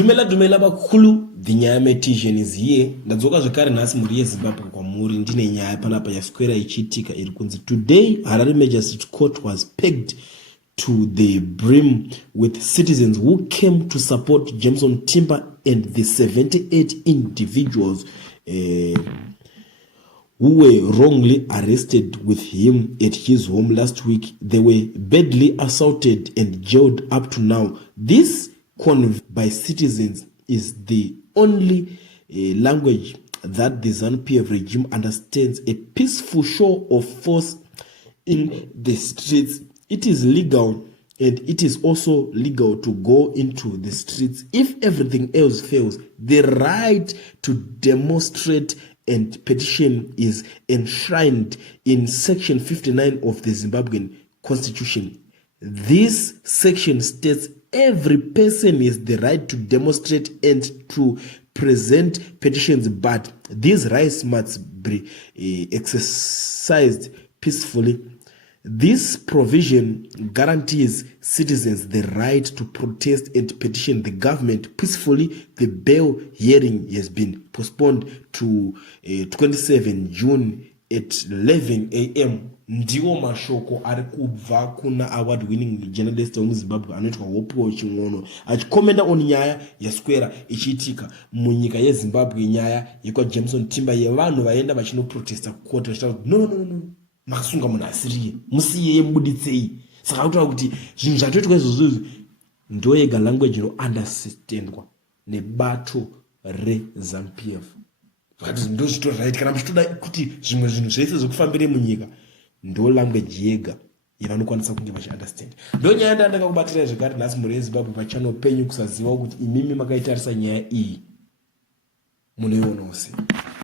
Dumela bakulu dinyaya metishen is here. Ndadzoka zvekare nhasi muri yeZimbabwe kwamuri ndine nyaya panapa yaswera ichiitika iri kunzi today Harare Magistrate Court was packed to the brim with citizens who came to support Jameson Timber and the 78 individuals who were wrongly arrested with him at his home last week. They were badly assaulted and jailed up to now. This convoy by citizens is the only language that the ZANU-PF regime understands. A peaceful show of force in the streets. It is legal, and it is also legal to go into the streets. If everything else fails, the right to demonstrate and petition is enshrined in Section 59 of the Zimbabwean Constitution. This section states every person has the right to demonstrate and to present petitions, but these rights must be exercised peacefully. This provision guarantees citizens the right to protest and petition the government peacefully. The bail hearing has been postponed to 27 June at 11 a.m. Ndiwo mashoko ari kubva kuna award winning journalist wemuZimbabwe anoitwa Hope Chingono achikomenda on nyaya yaswera ichiitika munyika yeZimbabwe, nyaya yekwa Jameson Timber yevanhu vaenda vachinoprotesta court vachitaura no makasunga munhu asiriye musiye mubuditsei. Saka kutaura kuti zvinhu zvatoitwa izvozvo ndo yega language inounderstandwa nebato reZANU-PF. Vakati ndo zvitori right kana muchitoda kuti zvimwe zvinhu zvese zvokufambire munyika ndo language yega yavanokwanisa kunge vachiunderstand. Ndo nyaya ndandakakubatira zvekare nhasi muri yeZimbabwe pachannel penyu kusaziva kuti imimi makaitarisa nyaya iyi munoiona sei.